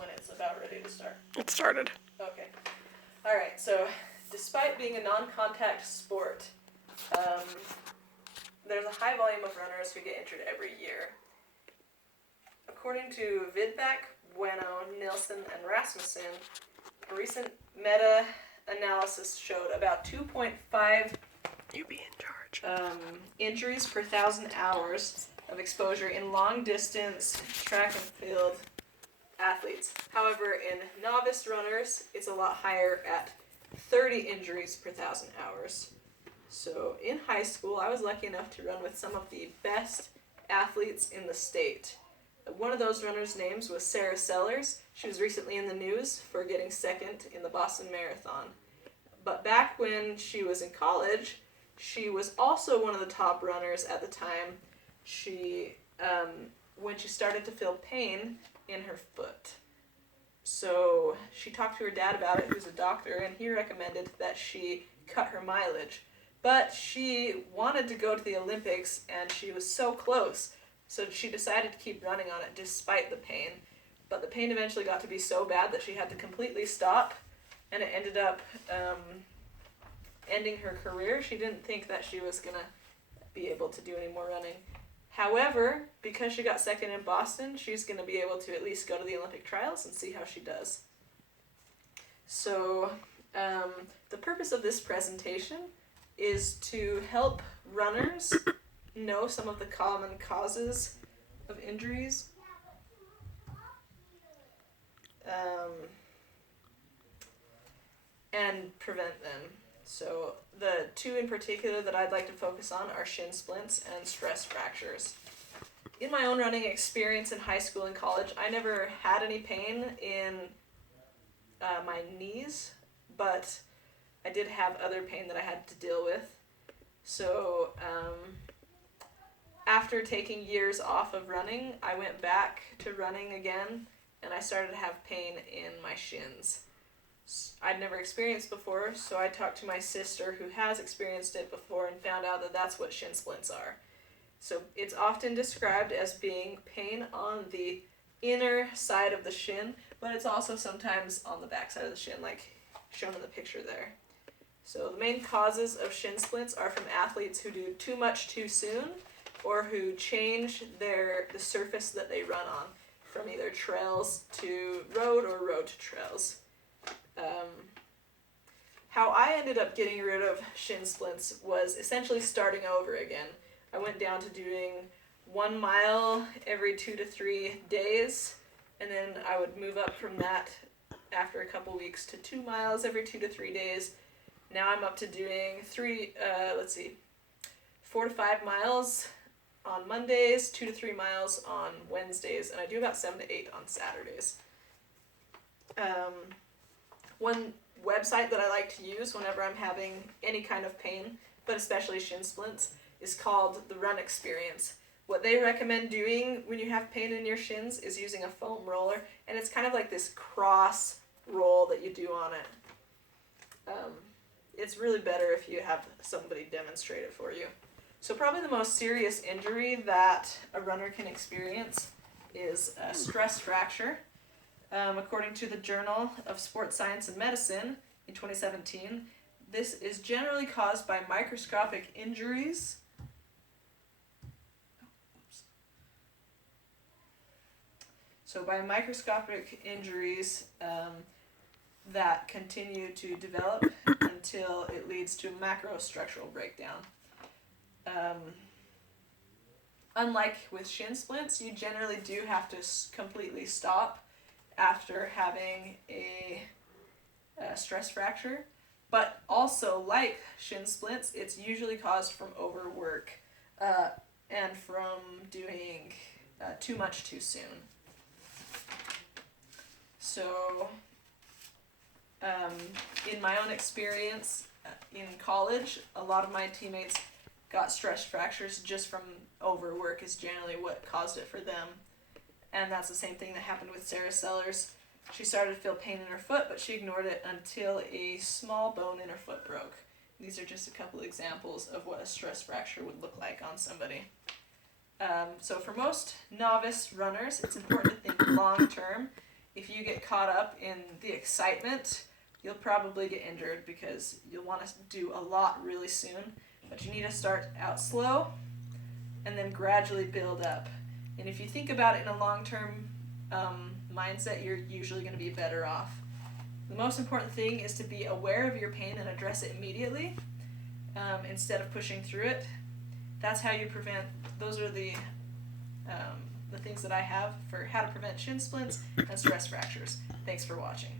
when it's about ready to start. It started. Okay. All right. So, despite being a non-contact sport, there's a high volume of runners who get injured every year. According to Vidback, Bueno, Nilsson, and Rasmussen, a recent meta-analysis showed about 2.5 You be in charge. injuries per 1,000 hours of exposure in long-distance track and field athletes. However, in novice runners, it's a lot higher at 30 injuries per 1,000 hours. So in high school, I was lucky enough to run with some of the best athletes in the state. One of those runners' names was Sarah Sellers. She was recently in the news for getting second in the Boston Marathon. But back when she was in college, she was also one of the top runners at the time. When she started to feel pain in her foot. So she talked to her dad about it, who's a doctor, and he recommended that she cut her mileage. But she wanted to go to the Olympics, and she was so close. So she decided to keep running on it despite the pain. But the pain eventually got to be so bad that she had to completely stop, and it ended up ending her career. She didn't think that she was going to be able to do any more running. However, because she got second in Boston, she's going to be able to at least go to the Olympic trials and see how she does. So, the purpose of this presentation is to help runners know some of the common causes of injuries, and prevent them. So the two in particular that I'd like to focus on are shin splints and stress fractures. In my own running experience in high school and college, I never had any pain in my knees, but I did have other pain that I had to deal with. So after taking years off of running, I went back to running again, and I started to have pain in my shins. I'd never experienced before, so I talked to my sister who has experienced it before and found out that that's what shin splints are. So it's often described as being pain on the inner side of the shin, but it's also sometimes on the back side of the shin, like shown in the picture there. So the main causes of shin splints are from athletes who do too much too soon, or who change the surface that they run on, from either trails to road or road to trails. How I ended up getting rid of shin splints was essentially starting over again. I went down to doing 1 mile every 2 to 3 days, and then I would move up from that after a couple weeks to 2 miles every 2 to 3 days. Now I'm up to doing 4 to 5 miles on Mondays, 2 to 3 miles on Wednesdays, and I do about 7 to 8 on Saturdays. One website that I like to use whenever I'm having any kind of pain, but especially shin splints, is called The Run Experience. What they recommend doing when you have pain in your shins is using a foam roller, and it's kind of like this cross roll that you do on it. It's really better if you have somebody demonstrate it for you. So probably the most serious injury that a runner can experience is a stress fracture. According to the Journal of Sports Science and Medicine in 2017, this is generally caused by microscopic injuries. So by microscopic injuries that continue to develop until it leads to macrostructural breakdown. Unlike with shin splints, you generally do have to completely stop after having a stress fracture, but also like shin splints, it's usually caused from overwork and from doing too much too soon. So in my own experience in college, a lot of my teammates got stress fractures just from overwork is generally what caused it for them. And that's the same thing that happened with Sarah Sellers. She started to feel pain in her foot, but she ignored it until a small bone in her foot broke. These are just a couple examples of what a stress fracture would look like on somebody. So for most novice runners, it's important to think long term if you get caught up in the excitement, you'll probably get injured because you'll want to do a lot really soon. But you need to start out slow and then gradually build up. And if you think about it in a long-term mindset, you're usually going to be better off. The most important thing is to be aware of your pain and address it immediately instead of pushing through it. That's how you prevent. Those are the things that I have for how to prevent shin splints and stress fractures. Thanks for watching.